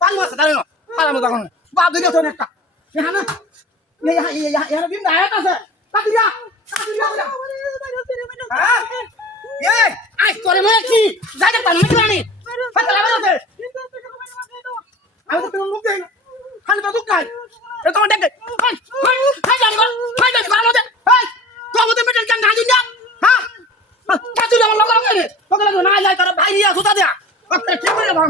আছে অনেকটা এখানে এখানে দিন ডায়াত আছে কাটি যা কাটি যা হ্যাঁ এই আই তোরে মে কি যাই দে পানি মানি ফাটা লাগা আছে আমি তো তুমি মুখ দেই খালি তো দুকাই এ তোমার জানি কর জানি কর না না হ্যাঁ না ভাই দিয়া সুতা দিয়া ঠিক করে ভাঙ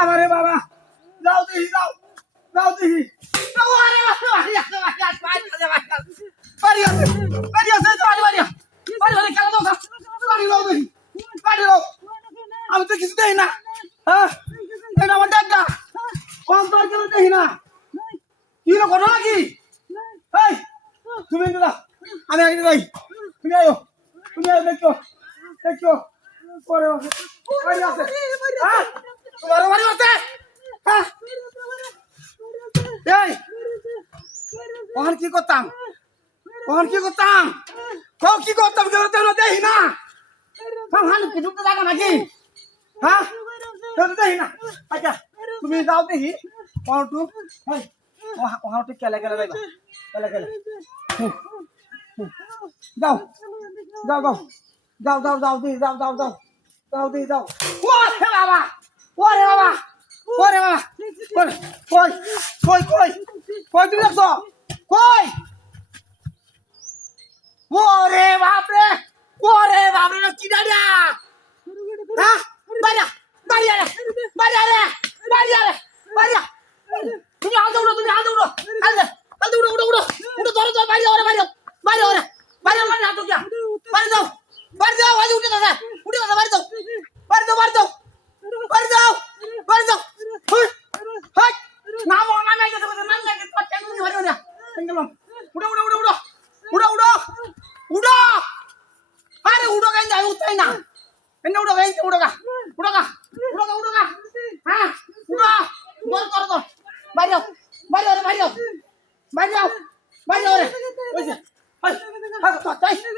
আমারে বাবা যাও দিহি যাও যাও দিহি যাও আরে বাবা বাড়ি আছে বাড়ি বাড়ি। খেলা দাও বাড়ি দাও বাড়ি দাও আমি তো কিছু দেই না হ্যাঁ? এটা আমার কম তোর কেন দেখি না। কি হলো, ঘটনা নাকি এই, তুমি এনে আমি আগে আয়ো আয়ো, দেখো দেখো। পরে হ্যাঁ? তোমার বাড়ি হ্যাঁ? এই কি করতাম? ওখানে কি করতাম? কও কি করতাম? কেন তেন দেখি না। হ্যাঁ হানি কিছু তো জায়গা নাকি? হ্যাঁ? দেখি না। আচ্ছা তুমি যাও দেখি। ওহাটু হ্যাঁ কেলে কেলে যাইবা কেলে কেলে। যাও। যাও যাও। যাও যাও যাও দি যাও যাও যাও। যাও দি যাও। ওরে বাবা! ওরে বাবা! ওরে বাবা! ওরে কই কই কই কই তুমি দেখছ? কই ওরে বাপরে ওরে বাপরে কি ডাড়িয়া হ্যাঁ বাড়িয়া বাড়িয়া রে বাড়িয়া রে বাড়িয়া রে বাড়িয়া তুমি আল দৌড়ো তুমি দৌড়ো আল দে আল দৌড়ো উড়ো উড়ো উড়ো ধরো ধরো, বাড়ি যাও রে বাড়ি যাও বাড়ি যাও রে বাড়ি যাও বাড়ি হাত গিয়া বাড়ি যাও বাড়ি যাও আজ উঠে দাদা উঠে দাদা বাড়ি যাও বাড়ি যাও বাড়ি যাও বাড়ি যাও বাড়ি যাও হুই হাই না মো না না গেছে না না গেছে পাচ্ছা তুমি বাড়ি যাও গেলাম। উড়ো উড়ো উড়ো উড়ো উড়ো উড়ো উড়ো আরে উড়ো যাই উঠতাই না। এনে উড়ো গাই উড়ো গা উড়ো গা। উড়ো গা উড়ো গা হ্যাঁ উড়ো বল কর কর বাইরে যাও বাইরে যাও বাইরে যাও বাইরে যাও বাইরে যাও রে ওই যে হাই হাই